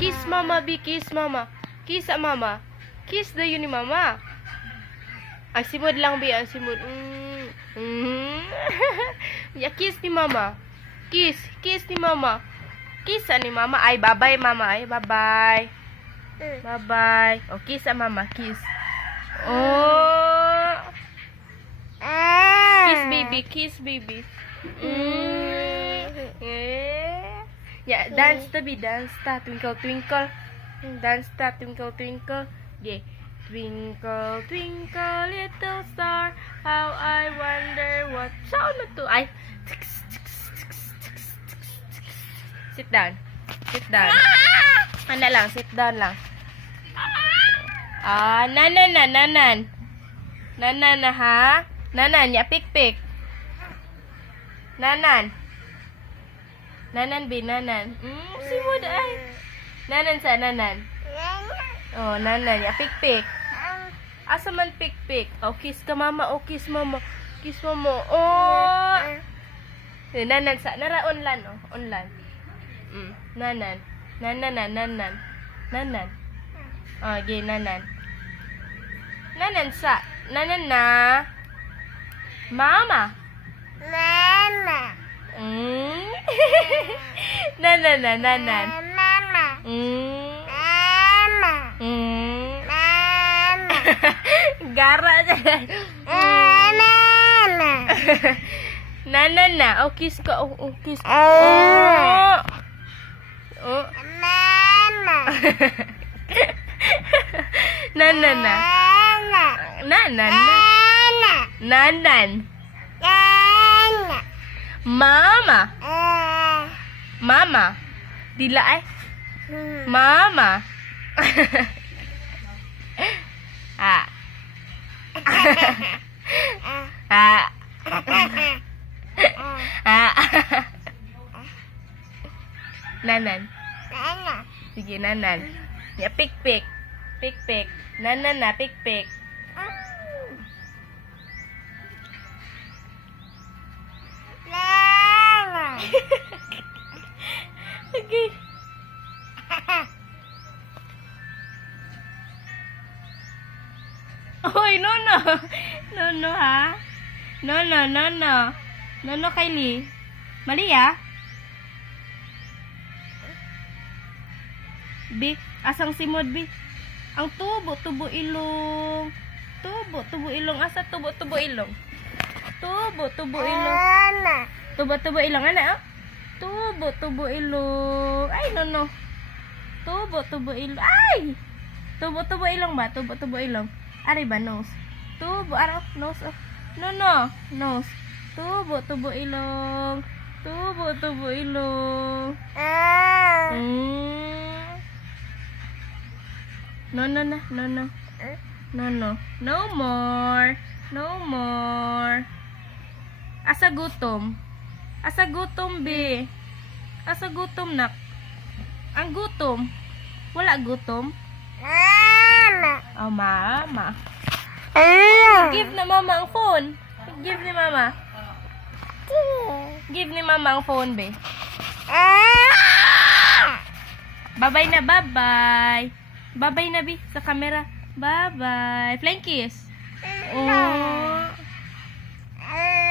Kiss mama, Bi. Kiss mama. Kiss sa mama. Kiss daw yun ni mama. Ang simod lang, Bi. Ang simod. Ya, kiss ni mama. Kiss. Kiss ni mama. Kiss sa ni mama. Ay, bye-bye, mama. Ay, bye-bye. Bye-bye. Oh, kiss sa mama. Kiss. Oh. Kiss, baby. Kiss, baby. Yeah, dance to be dance ta. Twinkle, twinkle. Dance ta. Twinkle, twinkle. Yeah. Twinkle, twinkle, little star, how I wonder what sound na to. Ay. Sit down. Sit down. Ano lang, sit down lang. Ah, nanan na, nanan. Nanan na, ha? Nanan, ya, pik-pik. Nanan. Nanan, Bi, nanan. Simod, ay. Nanan sa, nanan. Oh, nanan, ya, pik-pik. Asa man pik-pik? Oh, kiss ka, mama. Oh, kiss, mama. Kiss, mama. Oh. Nanan sa, nara, onlan, oh. Onlan. Nanan. Nanan na, nanan. Nanan. Oh, okay, nanan. Nanan sa. Nanan na. Mama. Mama. Nanan na, nanan. Mama. Mama. Mama. Gara dyan. Mama. Nanan na. Oh, kiss ka. Oh, oh kiss ka. Oh. Mama. Nanan na. Mama. Nanan na. Mama. Nanan. Mama. Mama. Mama. Dila ay. Mama. Ah. Ah. Ah. Nanan. Mama. Sige, nanan. Ya, pik-pik. Pik-pik. Nanan na, pik-pik. Mama. Okay. Hoy, Nono. Nono, ha? Nono, Nono. Nono, Kylie. Mali, ha? Bi, asang simod, Bi? Ang tubo, tubo ilong. Tubo, tubo ilong. Asa tubo, tubo ilong? Tubo, tubo ilong. Mama. Tubo, tubo ilong. Ano, oh? Tubo, tubo ilong. Ay, Nono. Tubo, tubo ilong. Ay! Tubo, tubo ilong ba? Tubo, tubo ilong. Ari ba, nose? Tubo, ano? Nose, oh. Nono. Nose. Tubo, tubo ilong. Tubo, tubo ilong. No, no, no, no, no. No, no. No more. No more. Asa gutom? Asa gutom, Bi? Asa gutom, nak? Ang gutom. Wala gutom? Mama. Oh, mama. Give na mama ang phone. Give ni mama. Give ni mama ang phone, Bi. Bye-bye na, bye-bye. Bye-bye na, Bi, sa camera. Bye-bye. Flying kiss. Oh.